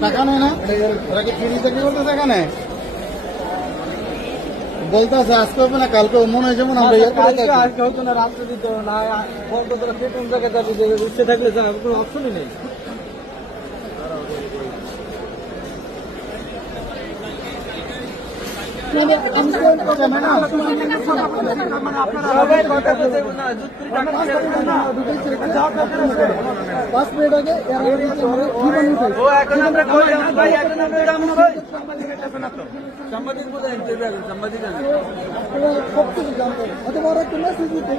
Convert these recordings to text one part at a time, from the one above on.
টাকা নেয় না ওরা কি ফ্রি চাকরি করতেছে এখানে বলতেছে আজকে হবে না কালকে মনে হয় যেমন আমরা আজকে হতো না রাত্রে দিত না কোন জায়গায় যাবে উঠতে থাকলে কোনো অপশনই নেই। পাঁচ মিনিট আগে সবকিছু জানতে অথবা ওরা একটু মেসেজ দিতে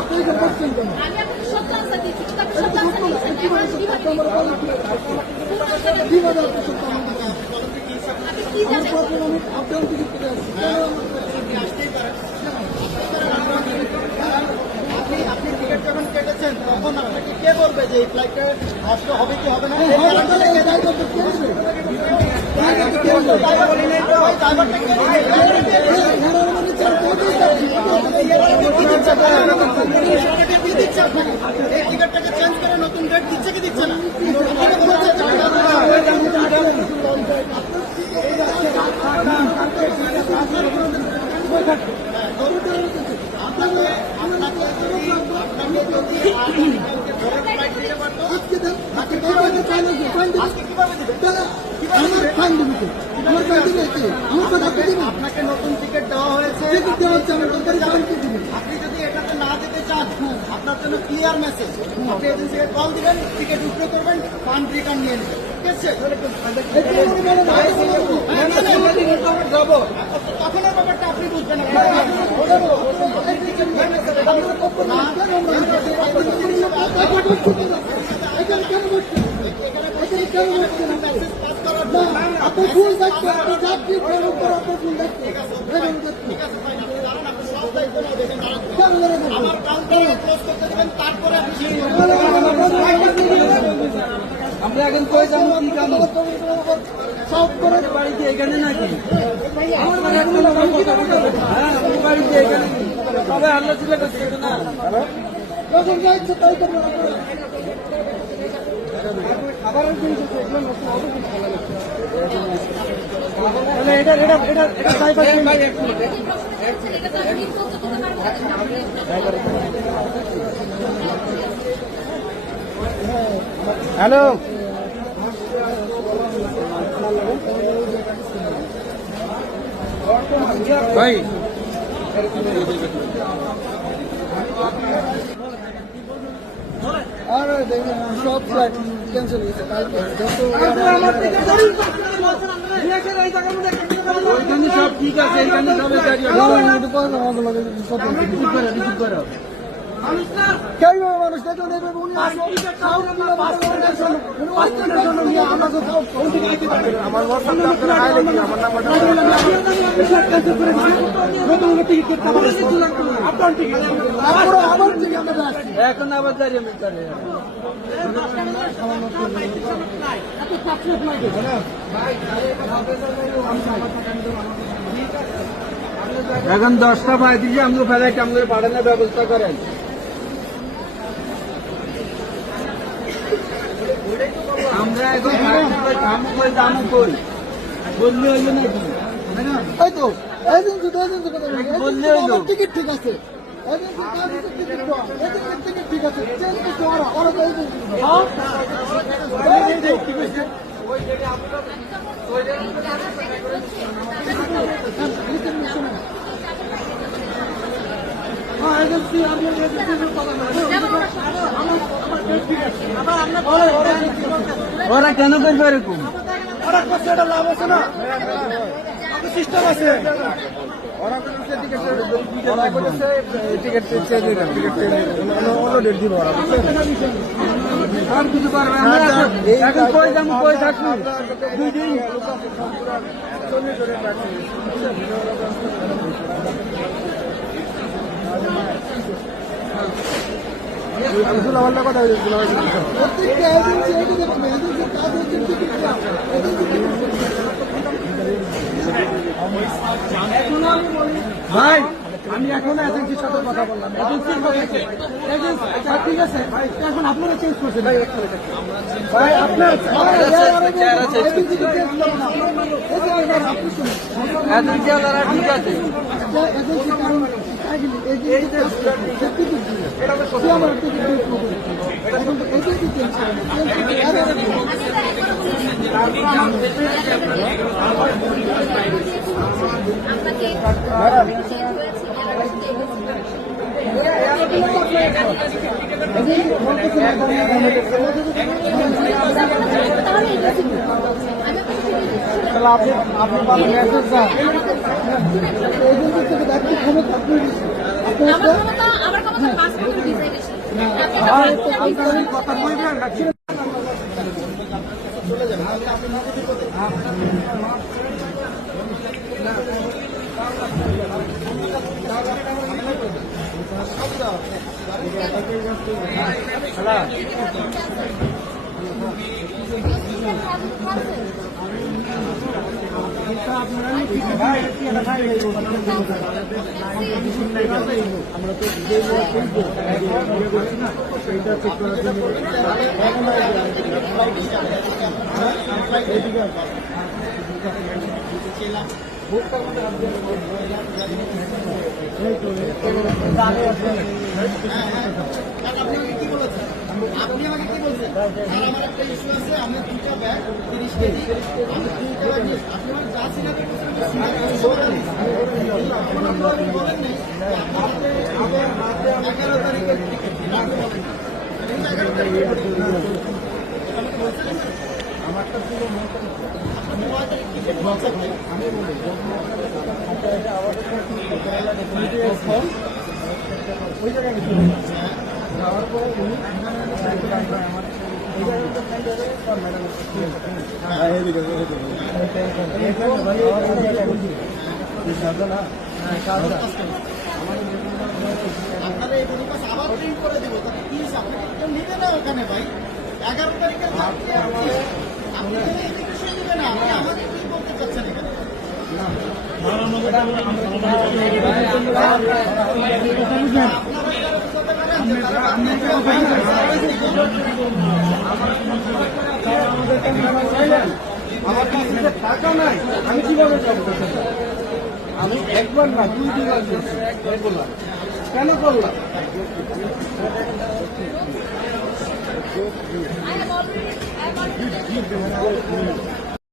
আপনি এটা করছেন কেন আপনি টিকিট যখন কেটেছেন তখন আপনাকে কে বলবে যে এই ফ্লাইটটা নষ্ট হবে কি হবে না এই টিকিটটাকে চেঞ্জ করে নতুন ডেট দিচ্ছে কি দিচ্ছে না আপনাকে নতুন টিকিট দেওয়া হয়েছে আপনি যদি এটাতে না যেতে চান আপনার জন্য ক্লিয়ার মেসেজ আপনি এজেন্সিকে কল দিবেন টিকিট উইথড্র করবেন ফান্ড রিটার্ন নিয়ে নেবেন ঠিক আছে যাবো তখন আর ব্যাপারটা আপনি বুঝবেন আপনি ফুল থাকতে আপনি যাত্রী আপনার ফুল থাকতে আমার কাউন্টারে ক্লোজ করতে দেবেন তারপরে আমরা এখন কই যাবো কি কামো সব করে বাড়িতে এখানে নাকি আমার বাড়িতে এখানে সবাই আল্লাহ ছিল করছে না যখন যা ইচ্ছে তাই করবেন খাবারের জিনিস আছে এগুলো নষ্ট হবে কি ভালো লাগছে এটা ড্রাইভার হ্যালো ভাই আরে দেখেন সব ফ্লাইট ক্যান্সেল হয়েছে কালকে ওইখানে সব ঠিক আছে এখানে সবাই মানুষ দেখুন এখন আবার দাঁড়িয়ে এখন 10টা 35 আমাকে ফেলাইতে আমাদের পাঠানোর ব্যবস্থা করেন আমরা এখন দাম করি বললে হইল নাকি এই তো বললে হইলো টিকিট ঠিক আছে ঠিক আছে চেঞ্জ করছে ওরা ওরা কেন করবে এরকম ওরা করছে এটা লাভ আছে না সিস্টেম আছে টিকিট চেঞ্জ অন্য ডেট দিব আর কিছু পারবে এখন কই যাবো কই থাকবো 2 দিন কথা প্রত্যেকটা এজেন্সি এটা দেখুন এজেন্সির কাজ হচ্ছে টিকিট দেওয়া। এখন আমি বলি ভাই, আমি এখন এজেন্সির সাথে কথা বললাম, এজেন্সির কথা ঠিক আছে ভাই, এখন আপনারা চেঞ্জ করছেন ভাই, ভাই আপনার ঠিক আছে এজেন্সি কারণ আপনি পাবেন মেসেজ না এজেন্সি থেকে দায়িত্ব ক্ষমতা কথা বলবেন চলে যাবেন আপনি নিজে বিপদে আমরা তো আপনি কি বলেছেন? আপনি আমাকে কি বলছেন? আমার একটা ইস্যু আছে, আমি 2টা ব্যাগ 30 কেজি আমি 2টা ব্যাগ আপনি আমার যা সিনারি বলেন নেই 11 তারিখের টিকিট 11 তারিখের আমারটা ছিল 9 তারিখ টিকিট বলছেন আমি বলি ওই জায়গায় যাওয়ার পরে উনি আপনারা এই বডি পাস আবার প্রিন্ট করে দিব, তাহলে কি আপনাকে কেউ নিবে না ওখানে ভাই 11 তারিখের আপনি ইনভিটেশন দিবেন না, আপনি আমাকে কি বলতে চাচ্ছেন এখানে? আমার কাছে টাকা নাই, আমি কিভাবে যাবো? আমি একবার না 2 বার করছি, কেন করলাম? I have already